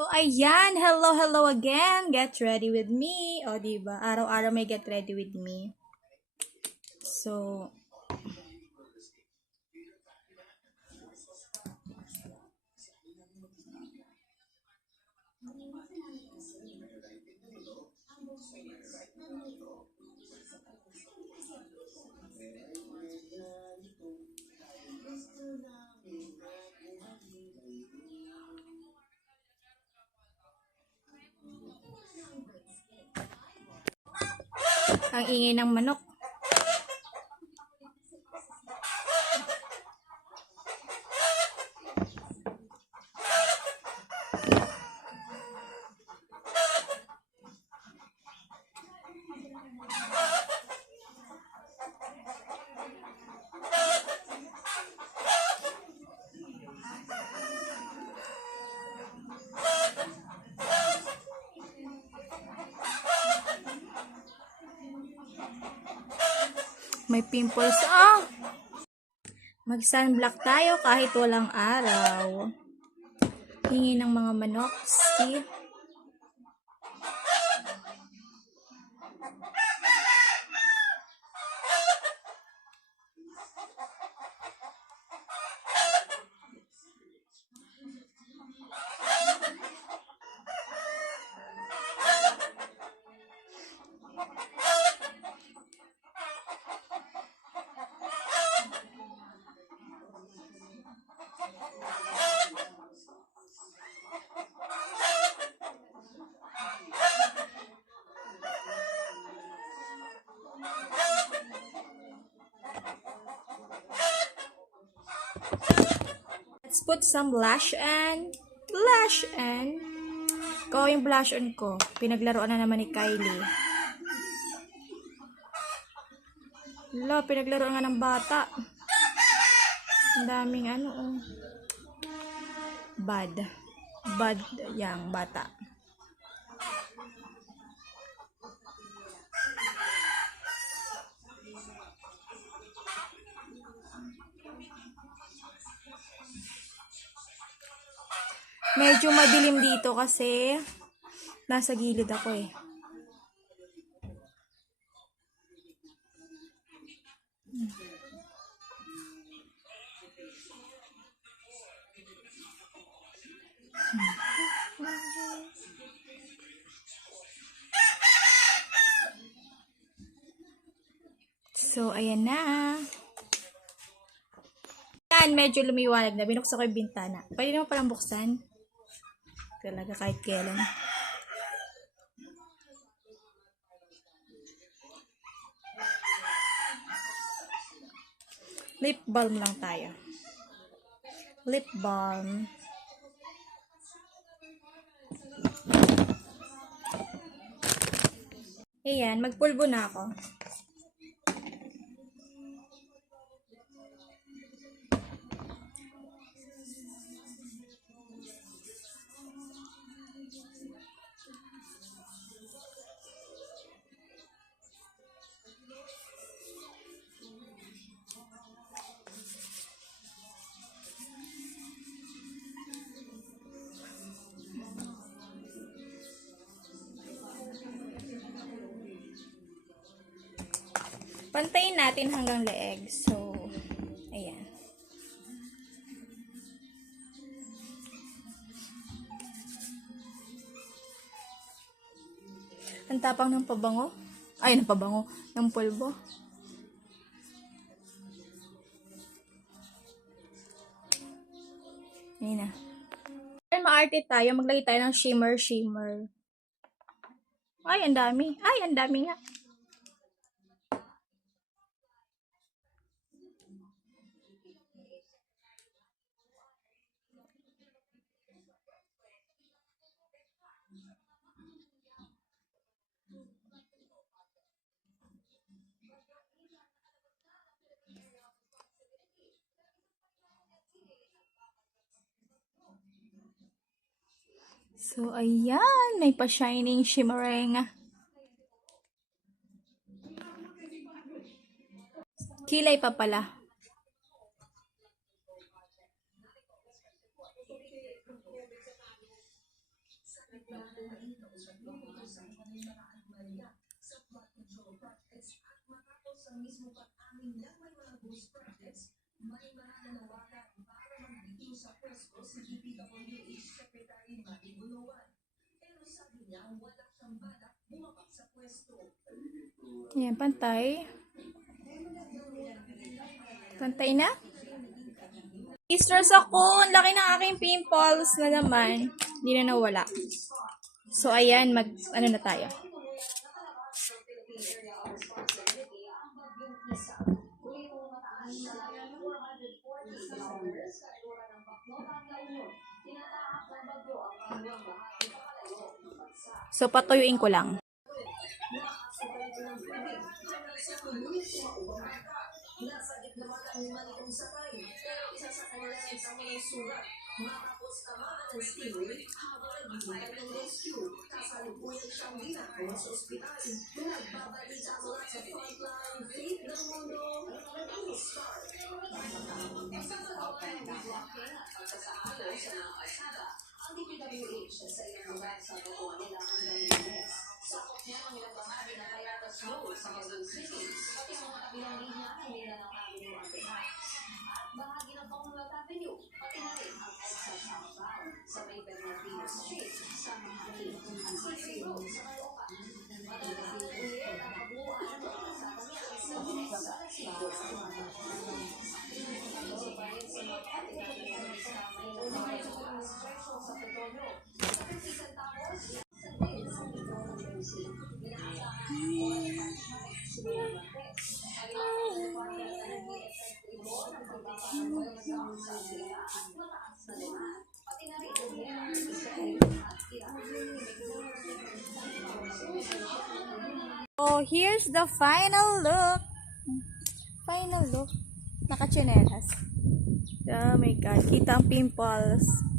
So, ayan. Hello, hello again. Get ready with me. O, diba? Araw-araw may get ready with me. So, ang ingay ng manok. May pimples. Mag-sunblock tayo kahit walang araw. Hingi ng mga manok. See? Let's put some blush on. Ikaw yung blush on ko. Pinaglaruan na naman ni Kylie. Wala, pinaglaruan nga ng bata. Ang daming Bad yang bata. Medyo madilim dito kasi nasa gilid ako eh. So, ayan na. Yan, medyo lumiwanag na. Binuksan ko yung bintana. Pwede naman palang buksan. Talaga kahit kailan. Lip balm lang tayo. Lip balm. Ayan, magpulbo na ako. Pantayin natin hanggang leeg. So, ayan. Ang tapang ng pabango. Ay, ng pabango. Ng pulbo. Ayan na. Ay, maarte tayo. Maglagay tayo ng shimmer. Ay, ang dami. Ay, ang dami nga. So, ayan. May pa-shining shimmering. Kilay pa pala. Yan, pantay. Pantay na? Stress ako. Ang laki ng aking pimples na naman. Hindi na nawala. So, ayan, ano na tayo. So, patuyuin ko lang. Oh, here's the final look. Final look. Naka-chinelas. Oh my God. Kita ang pimples.